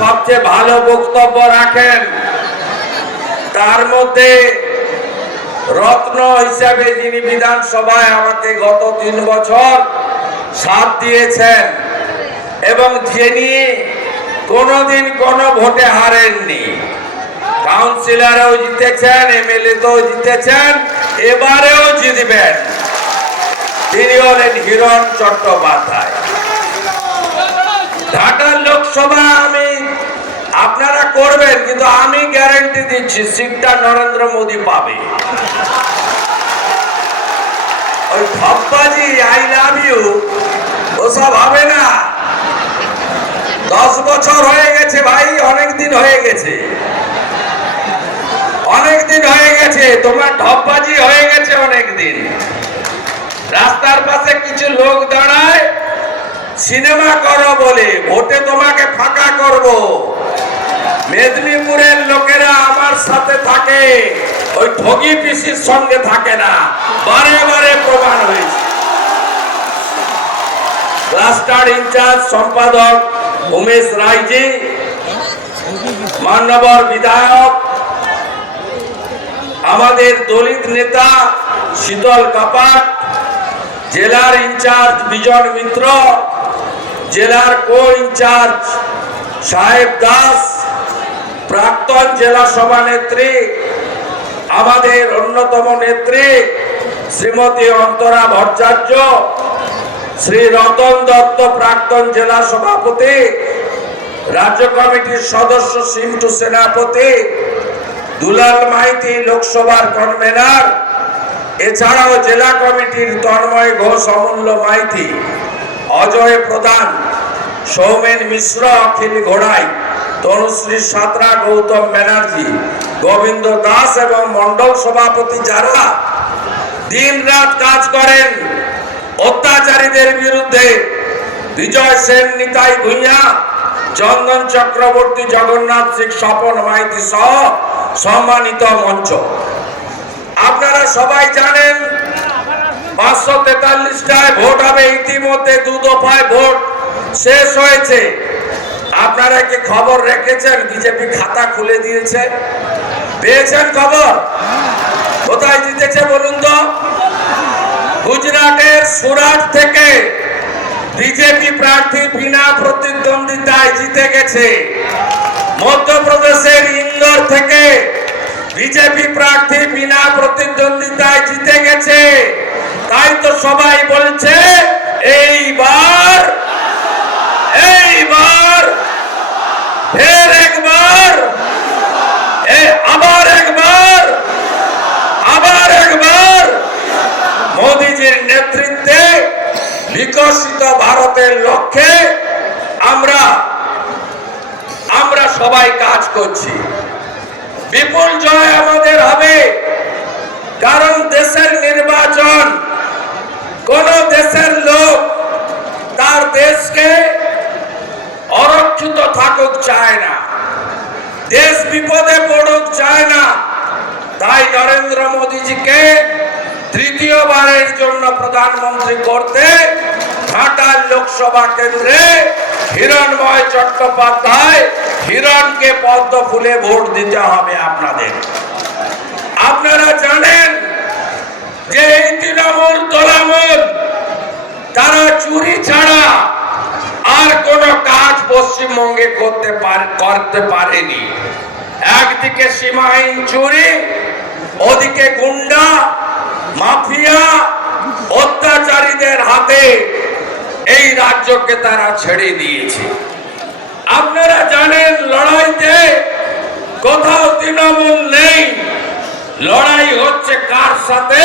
সবচেয়ে ভালো বক্তব্য রাখেন। তার মধ্যে রত্ন হিসাবে যিনি বিধানসভায় আমাকে গত 3 বছর সাথ দিয়েছেন এবং যিনি কোনোদিন কোনো ভোটে হারেননি, কাউন্সিলরেও জিতেছেন, এমএলএতেও জিতেছেন, এবারেও জিতবেন, তিনি হলেন হিরণ চট্টোপাধ্যায়। ঢাকার লোকসভা আপনারা করবেন, কিন্তু আমি গ্যারান্টি দিচ্ছি সিটটা নরেন্দ্র মোদী পাবে। ওই ধপ্পাজি আই লাভ ইউ ওসব হবে না। 10 বছর হয়ে গেছে ভাই, অনেক দিন হয়ে গেছে, অনেক দিন হয়ে গেছে, তোমার ধপ্পাজি হয়ে গেছে অনেক দিন। রাস্তার পাশে কিছু লোক দাঁড়ায় সিনেমা করো বলে, ভোটে তোমাকে ফাঁকা করব। মেদিনীপুরের লোকেরা আমার সাথে থাকে, ওই ঠগি পিসির সঙ্গে থাকে না, বারে বারে প্রমাণ হয়েছে। ক্লাস্টার ইনচার্জ সম্পাদক উমেশ রায়জি, মান্যবর বিধায়ক আমাদের দলিত নেতা শীতল কাপাট, জেলার ইনচার্জ বিজন মিত্র, জেলার কো ইনচার্জ সাহেব দাস, প্রাক্তন জেলা সভানেত্রী আমাদের অন্যতম নেত্রী শ্রীমতী অন্তরা ভট্টাচার্য, শ্রী রতন দত্ত প্রাক্তন জেলা সভাপতি, রাজ্য কমিটির সদস্য সিন্টু সেনাপতি, দুলাল মাইতি লোকসভার কনভেনার, এছাড়াও জেলা কমিটির তন্ময় ঘোষ, অমূল্য মাইতি, অজয় প্রধান, সৌমেন মিশ্র, অখিল ঘোড়াই, তনুশ্রী সাঁতরা, গৌতম ব্যানার্জি, গোবিন্দ দাস এবং মন্ডল সভাপতি যারা দিন রাত কাজ করেন অত্যাচারীদের বিরুদ্ধে, বিজয় সেন, নিতাই ভূঁইয়া, চন্দন চক্রবর্তী, জগন্নাথ সিং, স্বপন মাইতি সহ সম্মানিত মঞ্চ। আপনারা সবাই জানেন 543টায় ভোট হবে, ইতিমধ্যে 2 দফায় ভোট শেষ হয়েছে। আপনারা কি খবর রেখেছেন? বিজেপি খাতা খুলে দিয়েছে, পেয়েছেন খবর? কোথায় জিতেছে বলুন তো? গুজরাটের সুরাট থেকে বিজেপি প্রার্থী বিনা প্রতিদ্বন্দ্বিতায় জিতে গেছে। মধ্যপ্রদেশের ইন্দোর থেকে বিজেপি প্রার্থী বিনা প্রতিদ্বন্দ্বিতায় জিতে গেছে। তাই তো সবাই বলছে এইবার ফের একবার, আবার একবার মোদীজির নেতৃত্বে বিকশিত ভারতের লক্ষ্যে আমরা সবাই কাজ করছি। বিপুল জয় আমাদের হবে, কারণ দেশের নির্বাচন, কোন দেশের লোক তার দেশকে অরক্ষিত থাকুক চায় না, দেশ বিপদে পড়ুক চায় না। তাই নরেন্দ্র মোদীজিকে তৃতীয়বারের জন্য প্রধানমন্ত্রী করতে ঘাটাল লোকসভা কেন্দ্রে হিরণময় চট্টোপাধ্যায়, হিরণকে পদ্ম ফুলে ভোট দিতে হবে আপনাদের। আপনারা জানেন যে এই তৃণমূল তোলামূল তারা চুরি ছাড়া আর কোন কাজ পশ্চিমবঙ্গে করতে পারেনি। একদিকে সীমাহীন চুরি, ওদিকে গুন্ডা মাফিয়া অত্যাচারীদের হাতে এই রাজ্যকে তারা ছেড়ে দিয়েছে। আপনারা জানেন লড়াইতে কোথাও তৃণমূল নেই, লড়াই হচ্ছে কার সাথে?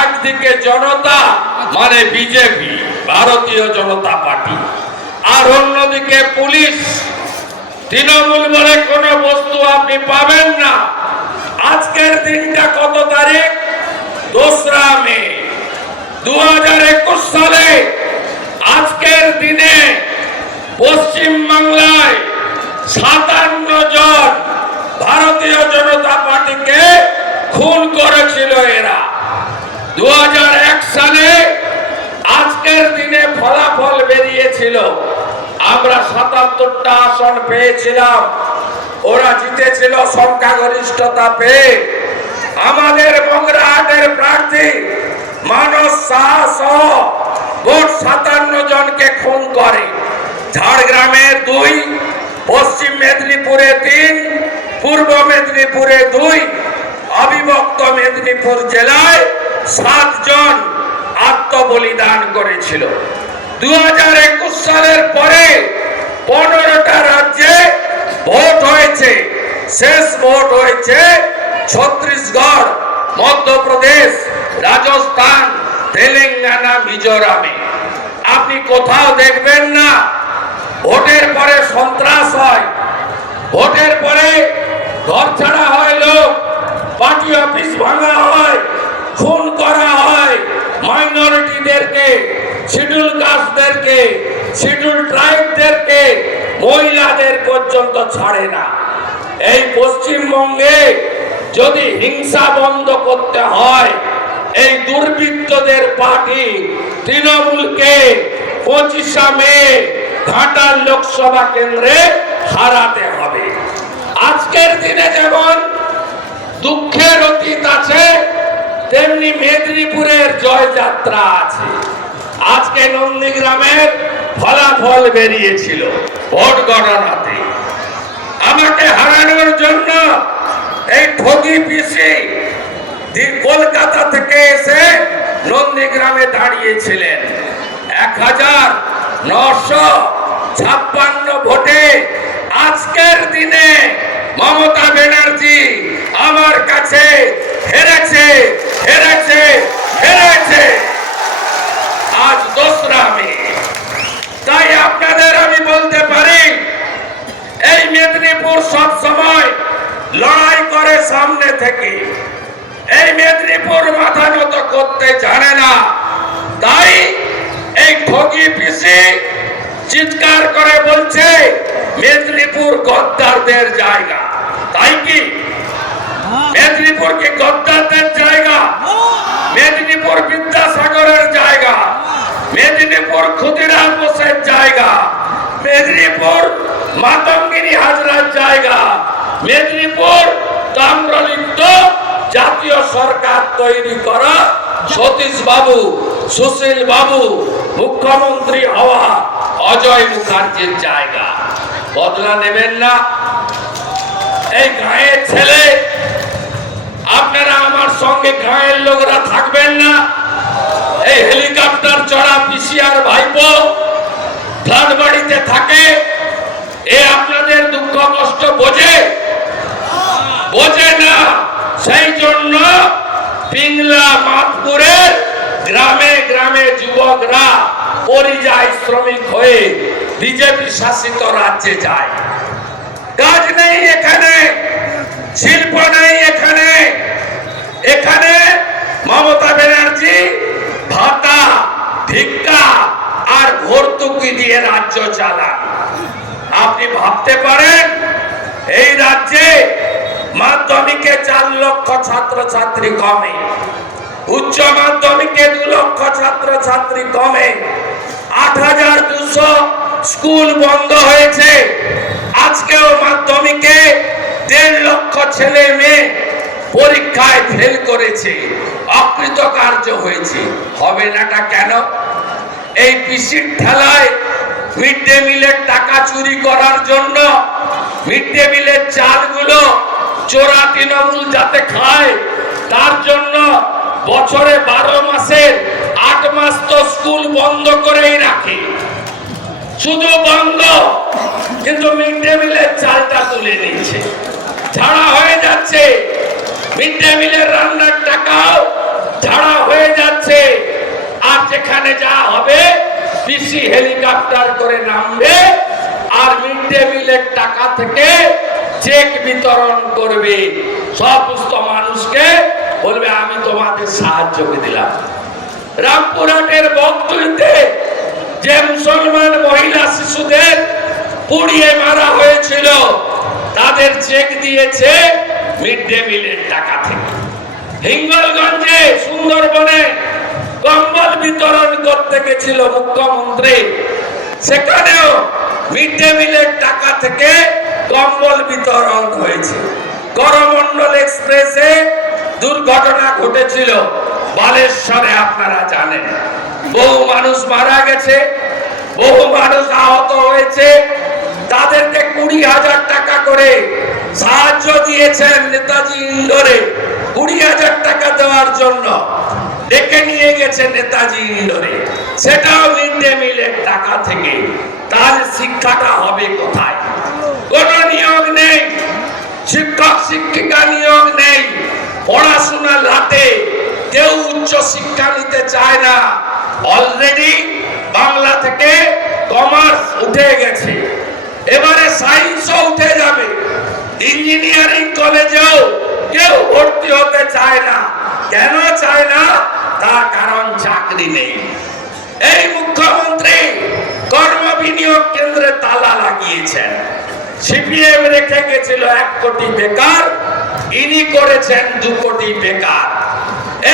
একদিকে জনতা মানে বিজেপি, ভারতীয় জনতা পার্টি, আর অন্যদিকে পুলিশ। তৃণমূল বলে কোনো বস্তু আপনি পাবেন না। আজকের দিনটা কত তারিখ? 2রা মে 2021 সালে। আজকের দিনে পশ্চিম বাংলায় 57 জন ভারতীয় জনতা পার্টিকে খুন করেছিল এরা। 2001 সালে আজকের দিনে ফলাফল বেরিয়েছিল, আমরা ৭৭টা আসন পেয়েছিলাম, ওরা জিতেছিল সংখ্যাগরিষ্ঠতা পেয়ে। আমাদের মগরাহাটের প্রার্থী মানস সাহা সহ মোট ৫৭ জনকে খুন করে। ঝাড়গ্রামের ২, পশ্চিম মেদিনীপুরে ৩, পূর্ব মেদিনীপুরে ২, অবিভক্ত মেদিনীপুর জেলায় ৭ জন আত্মবলিদান করেছিল। ২০২১ সালের পরে ১৫টা রাজ্যে ভোট হয়েছে। শেষ ভোট হয়েছে ছত্তিশগড়, মধ্যপ্রদেশ, রাজস্থান, তেলেঙ্গানা, মিজোরামে। আপনি কোথাও দেখবেন না ভোটের পরে সন্ত্রাস হয়, ভোটের পরে ঘর ছাড়া হয়, লোক পার্টি অফিস ভাঙা হয়, খুন করা হয়, মাইনরিটিদেরকে, শিডিউল কাস্টদেরকে, শিডিউল ট্রাইবদেরকে, মহিলাদের পর্যন্ত ছাড়ে না। এই পশ্চিমবঙ্গে যদি হিংসা বন্ধ করতে হয়, এই দুর্বৃত্তদের পার্টি তৃণমূলকে 25শে মে ঘাটাল লোকসভা কেন্দ্রে হারাতে হবে। আজকের দিনে যেমন দুঃখের অতীত আছে, তেমনি মেদিনীপুরের জয়যাত্রা আছে। আজকে নন্দীগ্রামের ফলাফল বেরিয়েছিল ভোট গণনাতে। আমাকে হারানোর জন্য এই ঠগি পিসি কলকাতা থেকে এসে নন্দীগ্রামে দাঁড়িয়েছিলেন। ১৯৫৬ ভোটে আজকের দিনে মমতা ব্যানার্জি আমার কাছে হেরেছে, হেরেছে, হেরেছে। আজ ২রা মে। তাই আপনাদের আমি বলতে পারি, এই মেদিনীপুর সব সময় লড়াই করে সামনে থেকে। এই মেদিনীপুর মাথা নত করতে জানে না। তাই এই ঠগি পিসি চিৎকার করে বলছে মেদিনীপুর গদ্দারদের জায়গা। তাই কি মেদিনীপুর কি গদ্দারদের জায়গা? মেদিনীপুর বিদ্যাসাগরের জায়গা, মেদিনীপুর ক্ষুদিরাম বোসের জায়গা, মেদিনীপুর মাতঙ্গিনী হাজরার জায়গা, মেদিনীপুর তাম্রলিপ্ত জাতীয় সরকার তৈরি করা সতীশ বাবু, সুশীল বাবু, মুখ্যমন্ত্রী হওয়া অজয় মুখার্জির জায়গা। বদলা নেবেন না। এই গাঁয়ের ছেলে, আপনারা আমার সঙ্গে গাঁয়ের লোকরা থাকবেন না। এই হেলিকপ্টার চড়া পিসিআর ভাইপো ফ্ল্যাট বাড়িতে থাকে, এ আপনাদের দুঃখ কষ্ট বোঝে? বোঝে না। সেই জন্য পিংলা মাতপুরের গ্রামে গ্রামে যুবকরা পরিযায়ী শ্রমিক হয়ে বিজেপি শাসিত রাজ্যে যায়। কাজ নেই এখানে, শিল্প নেই এখানে। এখানে মমতা ব্যানার্জি ভাতা, ভিক্ষা আর ভর্তুকি দিয়ে রাজ্য চালান। আপনি ভাবতে পারেন এই রাজ্যে মাধ্যমিকে 4 লক্ষ ছাত্রছাত্রী কমে, উচ্চ মাধ্যমিকে 2 লক্ষ ছাত্রছাত্রী কমে, 8200 স্কুল বন্ধ হয়েছে। আজকেও মাধ্যমিকে 1.5 লক্ষ ছেলে মেয়ে পরীক্ষায় ফেল করেছে, অকৃতকার্য হয়েছে। হবে নাটা কেন? এই পিসির ঠেলায় মিড ডে মিলের টাকা চুরি করার জন্য, মিড ডে মিলের চালগুলো চোরা তৃণমূল যাতে খায় তার জন্য বছরে 12 মাসের 8 মাস তো স্কুল বন্ধ করেই রাখে। শুধু বন্ধ, কিন্তু মিড ডে মিলের চালটা তুলে নিচ্ছে, ছাড়া হয়ে যাচ্ছে। মিড ডে মিলের রান্নার টাকাও ছাড়া হয়ে যাচ্ছে। আর যেখানে যা হবে, পিসি হেলিকপ্টার করে নামবে আর মিড ডে মিলের টাকা থেকে চেক বিতরণ করবে। সমস্ত মানুষকে বলবে আমি তোমাদের সাহায্য করে দিলাম। রামপুরহাটের বকটুইতে যে মুসলমান মহিলা শিশুদের পুড়িয়ে মারা হয়েছিল, তাদের চেক দিয়েছে মিড ডে মিলের টাকা থেকে। হিঙ্গলগঞ্জে সুন্দরবনে কম্বল বিতরণ করতে গেছিল মুখ্যমন্ত্রী, সেখানেও মিড ডে মিলের টাকা থেকে কম্বল বিতরণ হয়েছে। করমণ্ডল এক্সপ্রেসে দুর্ঘটনা ঘটেছিল বালেশ্বরে, আপনারা জানেন। বহু মানুষ মারা গেছে, বহু মানুষ আহত হয়েছে। তাদেরকে 20,000 টাকা করে সাহায্য দিয়েছেন নেতাজি ইন্ডোরে। 20,000 টাকা দেওয়ার জন্য ডেকে নিয়ে গেছে নেতাজি ইন্ডোরে, সেটাও মিড ডে মিলের টাকা থেকে। তার শিক্ষাটা হবে কোথায়? কোন নিয়োগ নেই, শিক্ষক শিক্ষিকা নিয়োগ নেই, পড়াশোনা লাটে, কেউ উচ্চ শিক্ষা নিতে চায় না। অলরেডি বাংলা থেকে কমার্স উঠে গেছে, এবারে সায়েন্সও উঠে যাবে। ইঞ্জিনিয়ারিং কলেজেও কেউ ভর্তি হতে চায় না। কেন চায় না? তার কারণ চাকরি নেই। এই মুখ্যমন্ত্রী কর্ম বিনিয়োগ কেন্দ্রে তালা লাগিয়েছেন। সিপিএম রেখে গেছিল 1 কোটি বেকার, ইনি করেছেন 2 কোটি বেকার।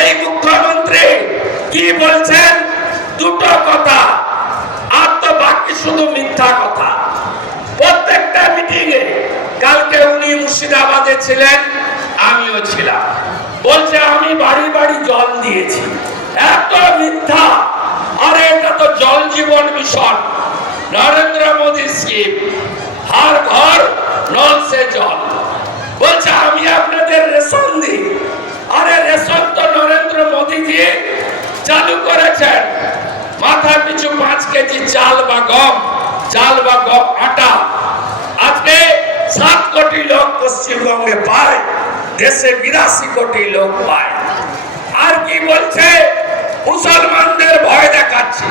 এই মুখ্যমন্ত্রী কি বলছেন? দুটো কথা, আর তো বাকি শুধু মিথ্যা কথা। প্রত্যেকটা মিটিং এ, কালকে উনি মুর্শিদাবাদে ছিলেন, আমিও ছিলাম, বলছে আমি বাড়ি বাড়ি জল দিয়েছি। এত মিথ্যা! আরে এটা তো জল জীবন মিশন, নরেন্দ্র মোদী স্কিম, हर घर नल से जल। বলছে আমি আপনাদের রেশন দিই। আরে রেশন তো নরেন্দ্র মোদী জি চালু করেছেন। মাথা পিছু 5 কেজি চাল বা গম আটা আজকে 7 কোটি লোক পশ্চিমবঙ্গে পায়, দেশে 82 কোটি লোক পায়। আর কি বলছে? মুসলমানদের ভয় দেখাচ্ছে,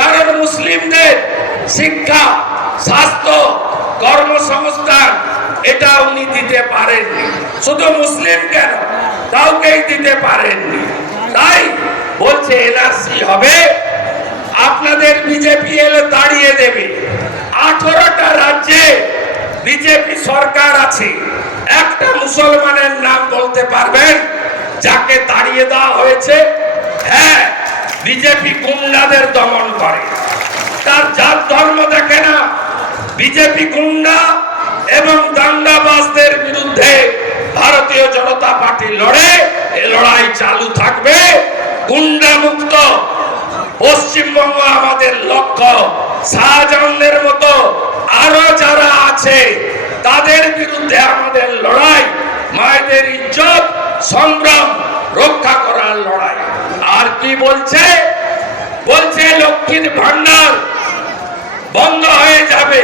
কারণ মুসলিমদের শিক্ষা, স্বাস্থ্য, কর্মসংস্থান এটা উনি দিতে পারেননি। শুধু মুসলিম কেন, কাউকেই দিতে পারেননি। তাই বলছে এনআরসি হবে, আপনাদের বিজেপি এলে তাড়িয়ে দেবে। 18টা রাজ্যে বিজেপি সরকার আছে, একটা মুসলমানের নাম বলতে পারবেন যাকে তাড়িয়ে দেওয়া হয়েছে? হ্যাঁ, বিজেপি গুন্ডাদের দমন করে, তার জাত ধর্ম দেখে না। বিজেপি গুন্ডা এবং দাঙ্গাবাজদের বিরুদ্ধে ভারতীয় জনতা পার্টি লড়ে, এই লড়াই চালু থাকবে। গুন্ডা মুক্ত পশ্চিমবঙ্গ আমাদের লক্ষ্য। শাহজাহানের মতো আরো যারা আছে তাদের বিরুদ্ধে আমাদের লড়াই, মায়েদের ইজ্জত সংগ্রাম রক্ষা করার লড়াই। আর কি বলছে? বলছে লক্ষ্মীর ভান্ডার বন্ধ হয়ে যাবে।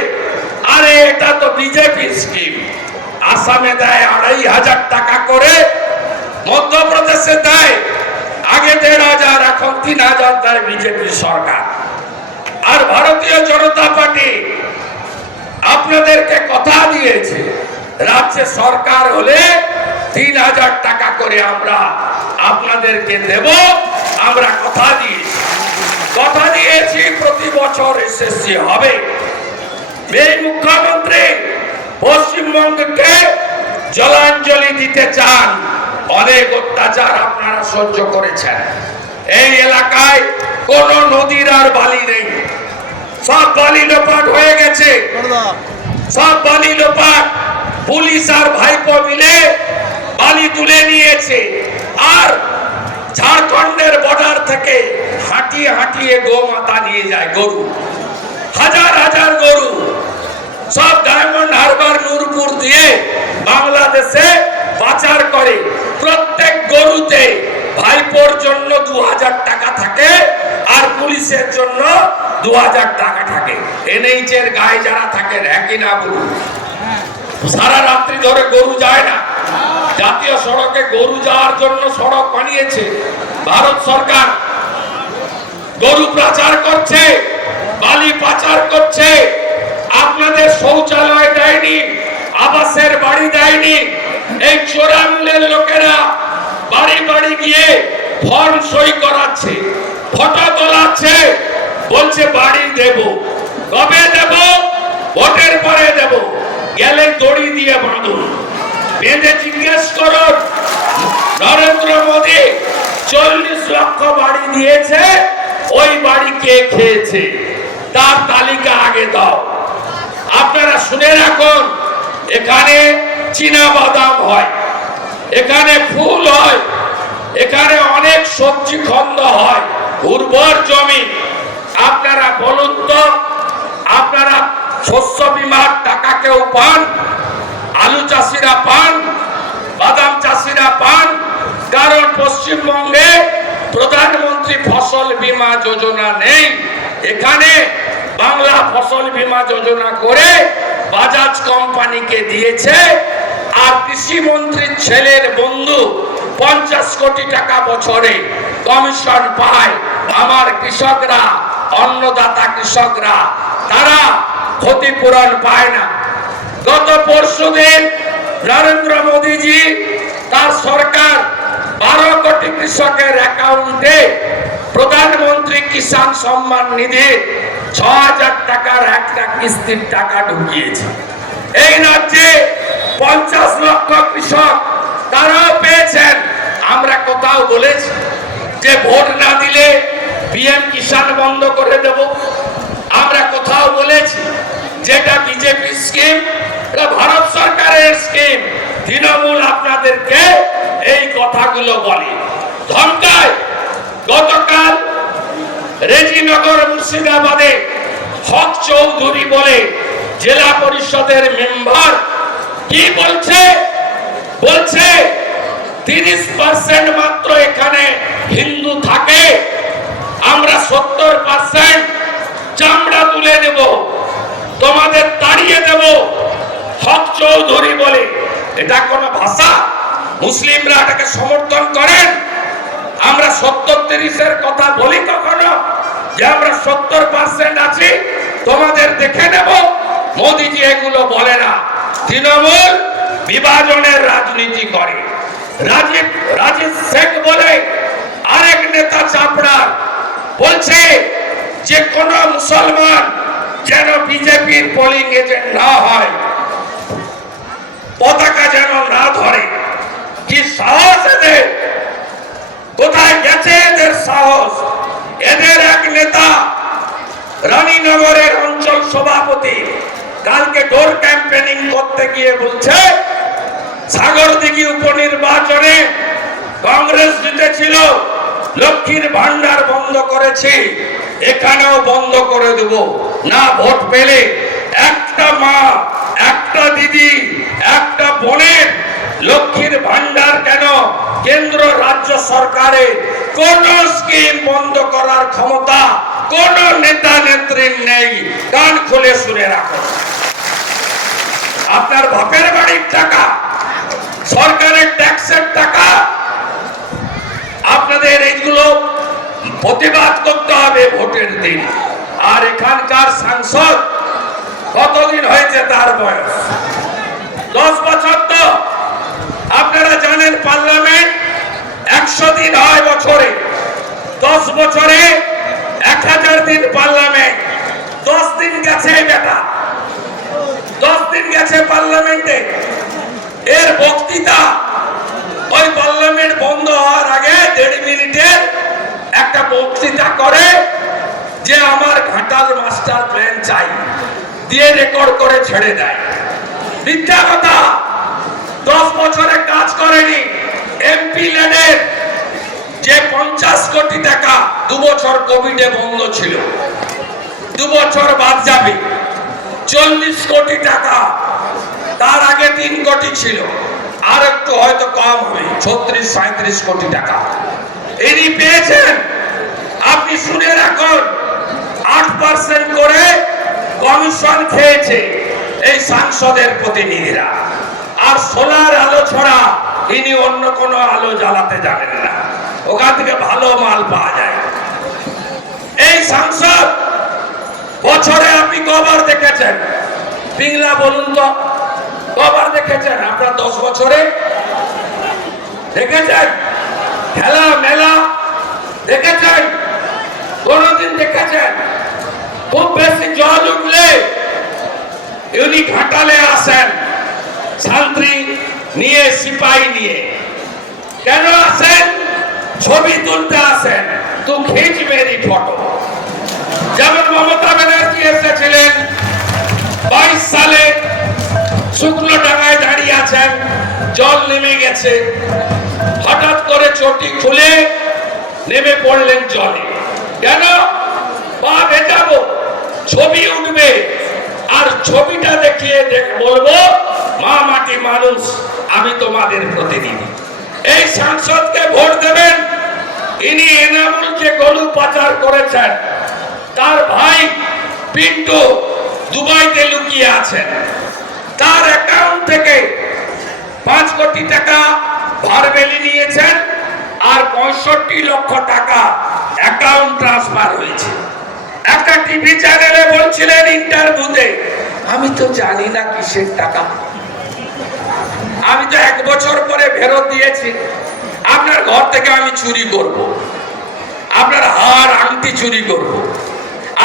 আরে এটা তো বিজেপি স্কিম। আসামে দেয় 2,500 টাকা করে, মধ্যপ্রদেশে দেয় আগে 1,500, এখন 3,000 দেয় বিজেপি সরকার। আর ভারতীয় জনতা পার্টি আপনাদেরকে কথা দিয়েছে, রাজ্যে সরকার হলে 3,000 টাকা করে আমরা আপনাদেরকে দেব। আমরা কথা দিয়েছি প্রতি বছর এসএসসি হবে। এই মুখ্যমন্ত্রী পশ্চিমবঙ্গকে জলাঞ্জলি দিতে চান। অনেক অত্যাচার আপনারা সহ্য করেছেন। এই এলাকায় কোন নদীর আর বালি নেই, সব বালি লোপাট হয়ে গেছে, সব বালি লোপাট। পুলিশ আর ভাইপো মিলে বালি তুলে নিয়েছে। আর ঝাড়খণ্ডের বর্ডার থেকে হাঁটিয়ে হাঁটিয়ে গোমাতা নিয়ে যায়, গরু, হাজার হাজার গরু, সব ডায়মন্ড হারবার নূরপুর দিয়ে বাংলাদেশে পাচার করে। প্রত্যেক গরুতে ভাইপোর জন্য 2,000 টাকা থাকে, আর পুলিশের জন্য 2,000 টাকা থাকে। এনএইচের গায়ে যারা থাকে একই না বলুন, সারা রাত্রি ধরে গরু যায় না। জাতীয় সড়কে গরু যাওয়ার জন্য সড়ক বানিয়েছে ভারত সরকার। গরু পাচার করছে, বালি পাচার করছে। আপনাদের শৌচালয় দেয়নি, আবাসের বাড়ি দেয়নি। এই চোরামুলের লোকেরা বাড়ি বাড়ি গিয়ে ফর্ম সই করাচ্ছে, ফটো তোলাচ্ছে, বলছে বাড়ি দেব। কবে দেব? ভোটের পরে দেব। গেলে দড়ি দিয়ে বাঁধুন, বেঁধে জিজ্ঞেস করুন নরেন্দ্র মোদী 40 লক্ষ বাড়ি দিয়েছে, ওই বাড়ি কে খেয়েছে? তার তালিকা আগে দাও। আপনারা শুনে রাখুন, এখানে চীনা বাদাম হয়, এখানে ফুল হয়, এখানে অনেক সবজি খন্দ হয়, উর্বর জমি। আপনারা বলুন তো, আপনারা শস্য বীমার টাকা কেউ পান? আলু চাষিরা পান, বাদাম চাষিরা পান? কারণ পশ্চিমবঙ্গে প্রধানমন্ত্রী ফসল বীমা যোজনা নেই। এখানে বাংলা ফসল বীমা যোজনা করে বাজাজ কোম্পানিকে দিয়েছে। আর কৃষি মন্ত্রীর ছেলের বন্ধু 50 কোটি টাকা বছরে কমিশন পায়। আমার কৃষকরা, অন্নদাতা কৃষকরা, তারা ক্ষতিপূরণ পায় না। গত পরশুদিন নরেন্দ্র মোদীজি, তার সরকার 12 কোটি কৃষকের অ্যাকাউন্টে প্রধানমন্ত্রী কিষাণ সম্মান নিধি 6000 টাকার একটা কিস্তির টাকা ঢুকিয়েছে। এই রাজ্যে 50 লক্ষ কৃষক তারাও পেয়েছেন। আমরা কোথাও বলেছি যে ভোট না দিলে পিএম কিষাণ বন্ধ করে দেব? আমরা কোথাও বলেছি যেটা বিজেপি স্কিম, এটা ভারত সরকারের স্কিম? তৃণমূল আপনাদেরকে এই কথাগুলো বলে, ধমকায়। গতকাল রেজিনগর মুর্শিদাবাদে হক চৌধুরী বলে জেলা পরিষদের মেম্বার কি বলছে? বলছে 30% মাত্র এখানে হিন্দু থাকে, আমরা 70% চামড়া তুলে দেব, তোমাদের তাড়িয়ে দেব। হক চৌধুরী বলে, এটা কোন ভাষা? মুসলিমরা এটাকে সমর্থন করেন? আমরা 70-30-এর কথা বলি কখনো যে আমরা 70% আছি, তোমাদের দেখে নেব? মোদিজি এগুলো বলে না। তৃণমূল বিভাজনের রাজনীতি করে। রাজীব শেখ বলে আরেক নেতা চাপড়ার, বলছে যে কোন মুসলমান যেন বিজেপির পোলিং এজেন্ট না হয়, পতাকা যেন না ধরে। কি সাহস এদের! কোথায় গেছে এদের সাহস? এদের এক নেতা রানীনগরের অঞ্চল সভাপতি কালকে ডোর ক্যাম্পেনিং করতে গিয়ে বলছে সাগরদিঘি উপনির্বাচনে কংগ্রেস জিতেছিল, লক্ষ্মীর ভান্ডার বন্ধ করেছি, এখানেও বন্ধ করে দেব না। ভোট পেলে একটা মা, একটা দিদি, একটা বোনের লক্ষ্মীর ভান্ডার কেন কেন্দ্র রাজ্য সরকারের কোন স্কিম বন্ধ করার ক্ষমতা কোন নেতা নেত্রীর নেই। কান খুলে শুনে রাখুন। আপনার বাপের বাড়ির টাকা, সরকারের ট্যাক্সের টাকা, আপনাদের এইগুলো প্রতিবাদ করতে হবে ভোটের দিন। আর এখানকার সাংসদ কতদিন হয়েছে তার বয়স? 10 বছর। তো আপনারা জানেন পার্লামেন্ট 100 দিন হয় বছরে, 10 বছরে 1000 দিন পার্লামেন্ট। 10 দিন গেছে বেটা, 10 দিন গেছে পার্লামেন্টে। এর বক্তৃতা ওই পার্লামেন্ট বন্ধ হওয়ার আগে 1.5 মিনিটের একটা বক্তৃতা করে যে আমার ঘাটাল মাস্টার প্ল্যান চাই, দিয়ে রেকর্ড করে ছেড়ে দেয়। মিথ্যা কথা। 10 বছরে কাজ করেনি। এমপি ল্যান্ডের যে 50 কোটি টাকা 2 বছর কোভিডে বন্ধ ছিল, 2 বছর বাদ যাবে। 40 কোটি টাকা, তার আগে 3 কোটি ছিল, আর একটু হয়তো কম হবে, 36-37 কোটি টাকা ইনি পেয়েছেন। আপনি শুনে রাখুন, 8% করে কমিশন খেয়েছে এই সাংসদের প্রতিনিধিরা। আর সোলার আলো ছড়া ইনি অন্য কোনো আলো জ্বালাতে জানেন না, ওখান থেকে ভালো মাল পাওয়া যায়। এই সাংসদ বছরে আপনি কবার দেখেছেন? পিংলা বলুন তো, কবার দেখেছেন আপনার 10 বছরে? দেখেছেন? খেলা মেলা দেখেছেন? কোনদিন দেখেছেন? খুব বেশি জল উঠলে উনি ঘাটালে আসেন, শান্তি নিয়ে, সিপাহী নিয়ে। কেন আসেন? ছবি তুলতে আসেন, তু খিচ মেরি ফটো। যেমন মমতা ব্যানার্জি মুখ্যমন্ত্রী এসেছিলেন 22 সালে, শুকনো ডাঙায় দাঁড়িয়ে আছেন, জল নেমে গেছে, হঠাৎ করে চটি খুলে নেমে পড়লেন জলে। কেন? পা ভেজাবো, ছবি উঠবে, আর ছবিটা দেখিয়ে বলবো মা মাটি মানুষ, আমি তোমাদের প্রতিনিধি। এই সাংসদকে ভোট দেবেন। ইনি এনামুলকে গরু পাচার করেছেন, তার ভাই পিন্টু দুবাইতে লুকিয়ে আছেন, তার অ্যাকাউন্ট থেকে 5 কোটি টাকা ভারবেলি নিয়েছেন, আর 65 লক্ষ টাকা অ্যাকাউন্ট ট্রান্সফার হয়েছে। একটা টিভি চ্যানেলে বলছিলেন ইন্টারভিউতে, আমি তো জানি না কিসের টাকা, আমি তো 1 বছর পরে ফেরত দিয়েছি। আপনার ঘর থেকে আমি চুরি করব, আপনার হার আংটি চুরি করব,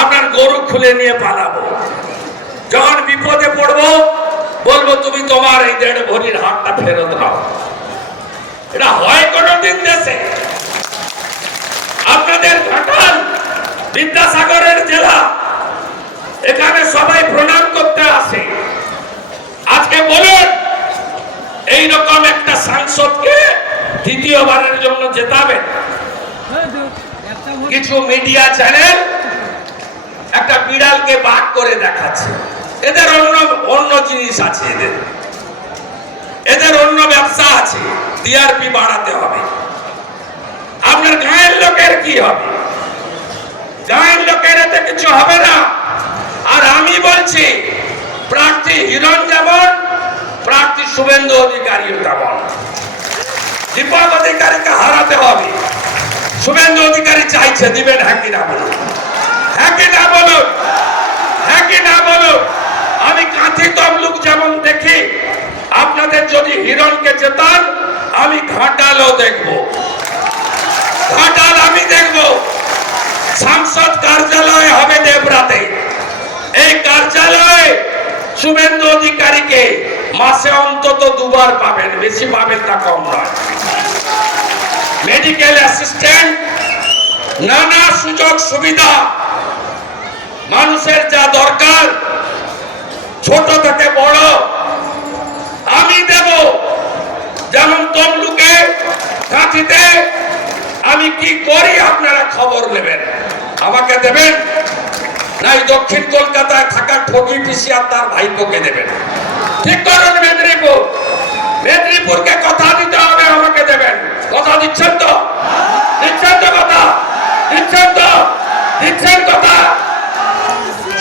আপনার গরু খুলে নিয়ে পালাবো, যখন বিপদে পড়বো বলবো তুমি তোমার এই 1.5 ভরির হারটা ফেরত দাও। এটা হয় কোনদিন দেশে? আপনাদের ঘাটাল বিদ্যাসাগরের জেলা, এখানে সবাই প্রণাম করতে আসে। আজকে বলুন, এইরকম একটা সাংসদকে দ্বিতীয়বারের জন্য জেতাবেন? কিছু মিডিয়া চ্যানেল একটা বিড়ালকে বাঘ করে দেখাচ্ছে। এদের অন্য জিনিস আছে, এদের অন্য ব্যবসা আছে, টিআরপি বাড়াতে হবে। আপনার গায়ের লোকের কি হবে? গায়ের লোকের এতে কিছু হবে না। আর আমি বলছি, প্রার্থী হিরণ যেমন, প্রার্থী শুভেন্দু অধিকারীও তেমন। দীপক অধিকারীকে হারাতে হবে। শুভেন্দু অধিকারী চাইছে, দিবেন? হ্যাঁ কি না বলুন, হ্যাঁ কি না বলুন, হ্যাঁ কি না বলুন। আমি কাঁথি তমলুক যেমন দেখি, আপনাদের যদি হিরণকে জেতান, আমি ঘাটালও দেখব, ঘাটাল আমি দেখব। সংসদ কার্যালয় হবে দেবরাতে। এই কার্যালয়ে শুভেন্দু অধিকারীকে মাসে অন্তত 2 বার পাবেন, বেশি পাবেন না, কম নয়। মেডিকেল অ্যাসিস্ট্যান্ট, নানা সুযোগ সুবিধা, মানুষের যা দরকার ছোট থেকে বড় আমি দেব। যেমন তমলুকে, কাঁথিতে আমি কি করি আপনারা খবর নেবেন, আমাকে দেবেন, নাই দক্ষিণ কলকাতায় থাকা ঠকি পিসি আর তার ভাইপোকে দেবেন? ঠিক করুন। মেদিনীপুর, মেদিনীপুরকে কথা দিতে হবে, আমাকে দেবেন। কথা দিচ্ছেন তো? দিচ্ছেন তো? কথা দিচ্ছেন তো? দিচ্ছেন কথা?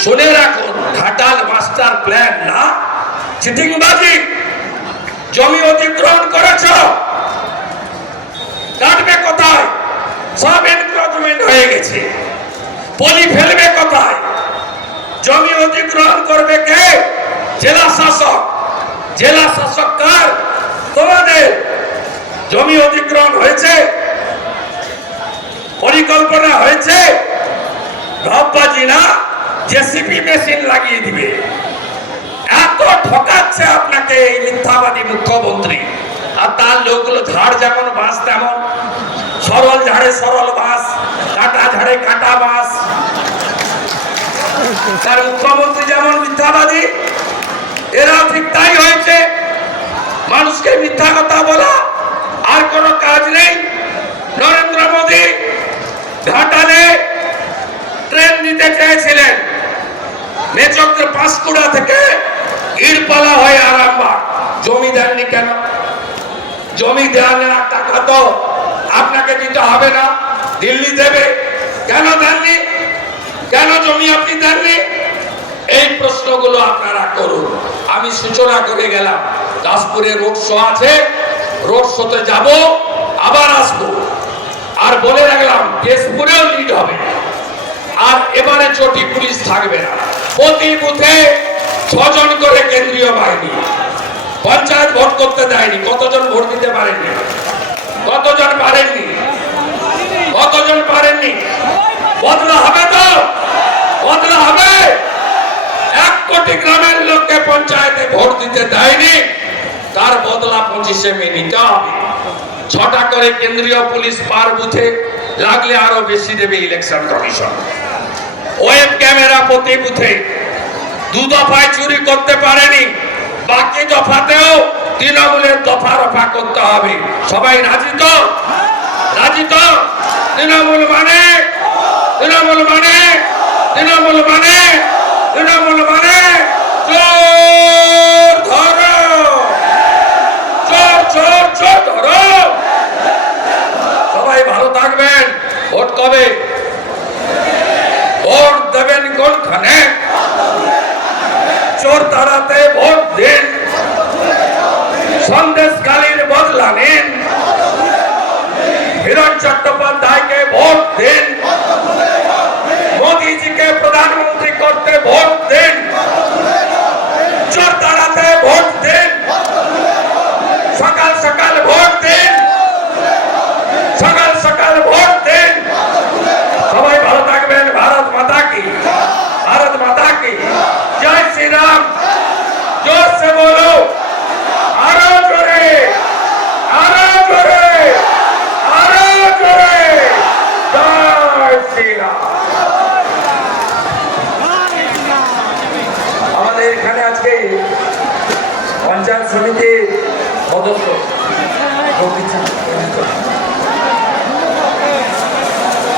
শুনে রাখুন, ঘাটাল মাস্টার প্ল্যান না, চিটিংবাজি। জমি অধিগ্রহণ করেছ, কাটবে কোথায়? সব এনক্রোচমেন্ট হয়ে গেছে, পলি ফেলবে কোথায়? জমি অধিগ্রহণ করবে কে? জেলা শাসক। জেলা শাসক কার? তোমাদের। জমি অধিগ্রহণ হয়েছে, পরিকল্পনা হয়েছে, ঢপবাজি না, জেসিপি মেশিন লাগিয়ে দিবে। এত ঠকাচ্ছে আপনাকে এই মিথ্যাবাদী মুখ্যমন্ত্রী। আর তার লোকগুলো ঝাড় যেমন বাঁশ তেমন, সরল ঝাড়ে সরল বাঁশ, কাটা ঝাড়ে কাটা বাঁশ। তার মুখ্যমন্ত্রী যেমন মিথ্যাবাদী, এরাও ঠিক তাই হয়েছে। মানুষকে মিথ্যা কথা বলা, আর কোনো কাজ নেই। নরেন্দ্র মোদী ঘাটালে ট্রেন দিতে চেয়েছিলেন, মেচকদের পাঁশকুড়া থেকে ইরপালা হয়ে আরামবাগ। জমি দেননি কেন? জমি দেওয়ার টাকা তো আপনাকে দিতে হবে না, দিল্লি দেবে। কেন দেননি? কেন জমি আপনি দেননি? এই প্রশ্নগুলো আপনারা করুন। আমি সূচনা করে গেলাম, দাসপুরে রোড শো আছে, রোড শোতে যাব, আবার আসবো। আর বলে রাখলাম, কেশপুরেও লিড হবে। আর এবারে চটি পুলিশ থাকবে না, প্রতি বুথে 6 জন করে কেন্দ্রীয় বাহিনী। পঞ্চায়েত ভোট করতে দেয়নি। কতজন ভোট দিতে পারেননি? কতজন পারেননি? কতজন পারেননি? বদলা হবে তো? বদলা হবে। 1 কোটি গ্রামের লোককে পঞ্চায়েতে ভোট দিতে দেয়নি, তার বদলা 25শে মে নিতে হবে। 6টা করে কেন্দ্রীয় পুলিশ পার বুথে, লাগলে আরো বেশি দেবে ইলেকশন কমিশন। ওয়েব ক্যামেরা প্রতি বুথে 2 দফায় চুরি করতে পারেনি, বাকি দফাতেও তৃণমূলের দফা রফা করতে হবে। সবাই রাজি তো? রাজি তো? তৃণমূল মানে তৃণমূল মানে তৃণমূল মানে তৃণমূল মানে চোর ধরো, চোর চোর চোর ধরো। সবাই ভালো থাকবেন। ভোট কবে? ভোট দেবেন কোনখানে? চোর তাড়াতে ভোট দিন, সন্দেশখালীর বদলা নিন, হিরণ চট্টোপাধ্যায়কে ভোট দিন, মোদীজিকে প্রধানমন্ত্রী করতে ভোট দিন, চোর তাড়াতে ভোট দিন, সকাল সকাল ভোট দিন, সকাল সকাল ভোট দিন। সবাই ভালো থাকবেন। ভারত মাতা কি, ভারত মাতা কি জয় শ্রী রাম। জোর সে বলো, আরো জোরে, আরো জোরে, আরো জোরে, জয় শ্রী রাম। আমাদের এখানে আজকে পঞ্চায়েত সমিতির সদস্য